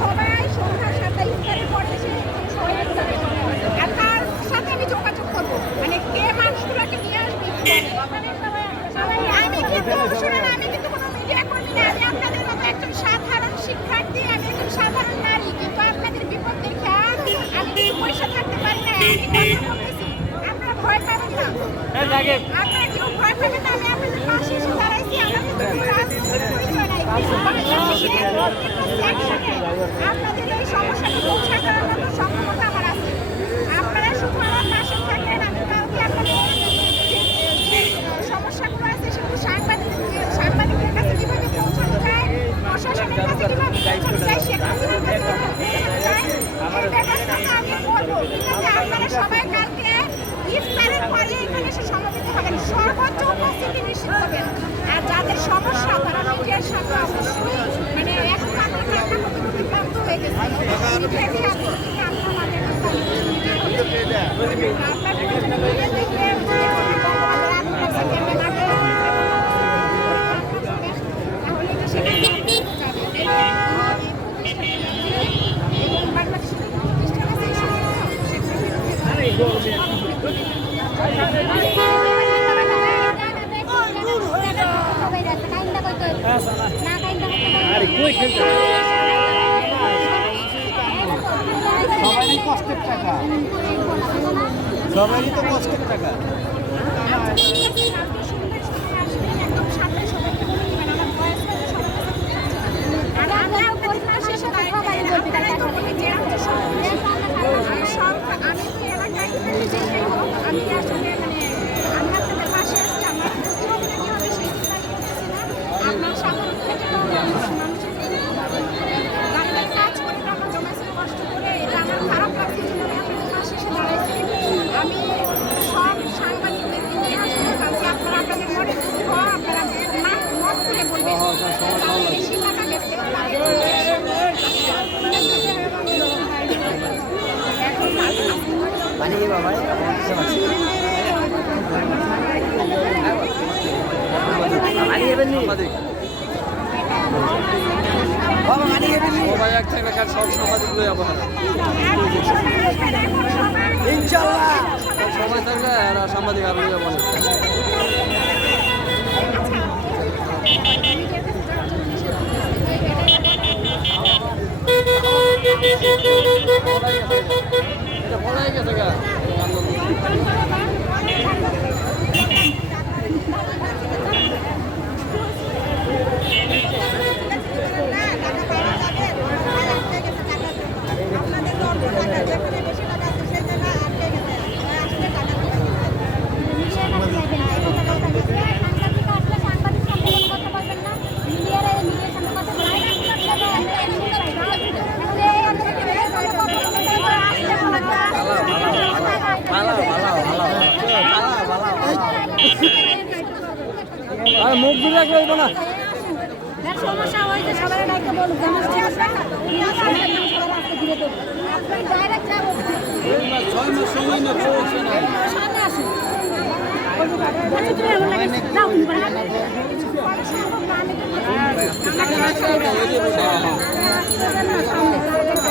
সবাই সন্ধ্যার সাথে ইফতারের পরে এসে সবাই ইফতারে করবো। আর তার সাথে আমি যোগাযোগ করবো, মানে কে মানুষগুলোকে নিয়ে আসবে। আমি কিন্তু শুনুন, আমি কিন্তু কোনো মিডিয়া কর্মী না, আমি আপনাদের মতো একজন সাধারণ শিক্ষার্থী, আমি একজন সাধারণ নারী। কিন্তু আপনাদের বিপদ দেখে আমি কিন্তু পয়সা থাকতে পারি না। আমি কথা বলতেছি, আপনারা ভয় পাবেন না, আপনারা কেউ ভয় পাবেন না। আমি আপনাদের পাশে এসে দাঁড়াইছি। আমার কিন্তু কোনো রাজনৈতিক পরিচয় নাই। আপনাদের এই সমস্যাটা পৌঁছা করার মতো সক্ষমতা আমার আছে। আপনারা শুধু আমার পাশে থাকবেন। আমি কাউকে আপনাদের সমস্যাগুলো আছে সেগুলো সাংবাদিকদের কাছে কিভাবে পৌঁছানো যায়, প্রশাসনের কাছে কিভাবে পৌঁছানো যায়, সেখানে এই ব্যবস্থাটা আমি করবো। ঠিক আছে, আপনারা সবাই কালকে ইফতারের পরে এখানে এসে সমবেত হবেন, সর্বোচ্চ উপস্থিতি নিশ্চিত করবেন। আর যাদের সমস্যা তারা মিডিয়ার সাথে অবশ্যই মানে একমাত্র টাকা কোটি ক্লান্ত হয়ে গেছে। সবারই কষ্টের টাকা, সবারই তো কষ্টের টাকা। আমি আসলে মানে আমি আপনাদের পাশে আছি। আমার প্রতিরোধটা কি হবে সেই চিন্তা করতেছি না। আমার সাধারণ থেকে মানুষের গাড়িতে কাজ করে টাকা জমাইছে কষ্ট করে, এটা আমার খারাপ লাগছে। আমি আপনাদের পাশে এসে দাঁড়াইছি। আমি সব সাংবাদিকদেরকে নিয়ে আসলে কালকে আপনারা আপনাদের মনে দুঃখ আপনারা মত খুলে বলবেন। বেশি টাকা গেছে মানে বাবা সবাই এক থাকলে কার সব সাংবাদিক লই যাবো না ইনশাআল্লাহ, সবাই থাকলে আর সাংবাদিক আর লই যাবো না। এটা বলাই গেছে গা আর মুখ দিয়ে রাখবো না। সমস্যা হয়েছে সবাই ডাইকে বলুন সমস্যা আছে ঘুরে দেবো আপনি ডাইরেক্ট যাবো 6 মাস সময় না সামনে আসুন সামনে